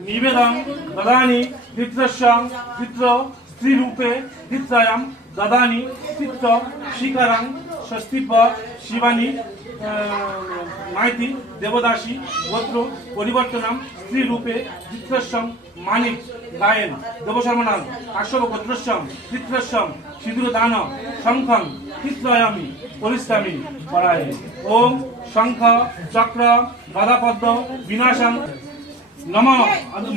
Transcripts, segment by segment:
निवेदं ददानि पितृश्यां पितृ स्त्रीरूपे पित्रायां ददानि पितृ शिखरं षष्ठीप शिवानी माइती देवदासी गोत्र परिवर्तनम स्त्री रूपे पितृश्यां मानिक गायन देवशर्मणां काश्यप गोत्रश्यां पितृश्यां सिंदूर दान शंखं पित्रायामि परिस्तामि पराये ओम शंख चक्र गदापद्म विनाशं नमः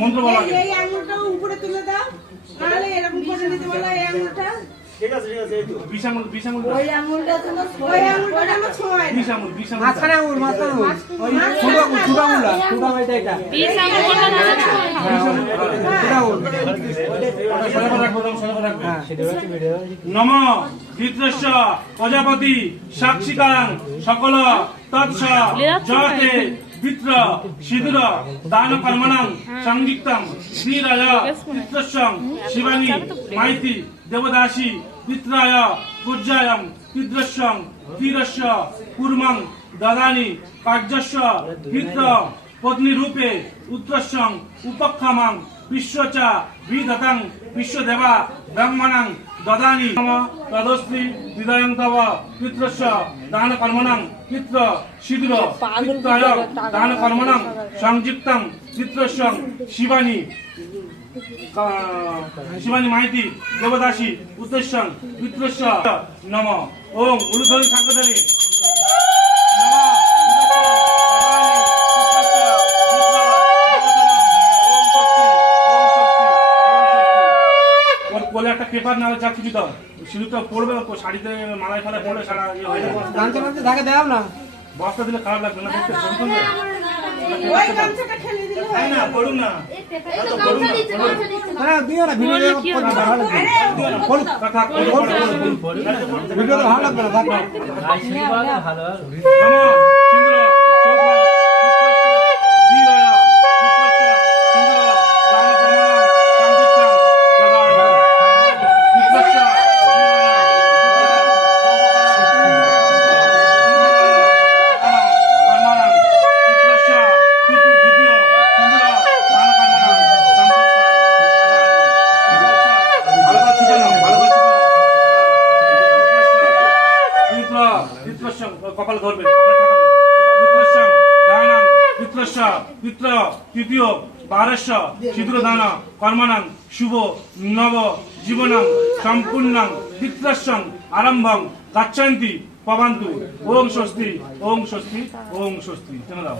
मंत्र बोला এই আঙ্গুলটা উপরে তুলে দাও তাহলে এরকম করে নিতে বলা এই আঙ্গুলটা ঠিক আছে এই তো বিশামুল ওই আঙ্গুলটা তো ওই আঙ্গুলটা না ছোঁয় বিশামুল মাঝখানে আঙ্গুল ওই ছোট আঙ্গুল এটা বিশামুল কোনটা না নম পিতৃশ্চ প্রজাপতি সাক্ষিকাং সকল তৎস জয়তে पितृ सिंदूर दान कर्मणं संयुक्तं श्रीराय पितृश्यां शिवानी माइती देवदासी पित्राय पूज्यायं पितृश्यां तीरस्य कूर्मं ददानि कार्यस्य पितृ पत्नी रूपे उत्तरश्यां उपक्षमं विश्वच विदतं विश्वदेवा ब्रह्मणं ददानि नम तदस्ति हृदयं तव पितृस्य दान कर्मणं पितृ सिंदूर पित्राय दान कर्मणं संयुक्तं पितृश्यां शिवानी शिवानी माइती देवदासी उत्तरश्यां पितृस्य नम ओम उलुध्वनि शांतध्वनि বলে একটা পেপার নালে যা কিছু দাও সিঁদুরটা পড়বে শাড়িতে মালায় ফালায় পড়লে সারা ইয়ে হয়ে যাবে গামছা মাঝে ধাকে দাও না বস্তা দিলে খারাপ লাগবে না দেখতে ছবি তুলবে ওই গামছাটা ঠেলে দিলে তাই না পড়ুন না না দিও না ভিডিও ভালো লাগবে পড়ুন থাক ভিডিও ভালো লাগবে না থাক ভালো সিন্দুর শোভা বীরয়া সিন্দুর দান করমণং সংযুক্তং কপাল ধরবে পিতৃশ্যাং দানাং পিতৃশ্য পিতৃ তৃতীয় বারস্য সিঁদুর দান কর্মণাং শুভ নব জীবনং সম্পূর্ণং পিতৃশ্যাং আরম্ভং গচ্ছন্তি পবন্তু ওম স্বস্তি ওম স্বস্তি ওম স্বস্তি কেন দাও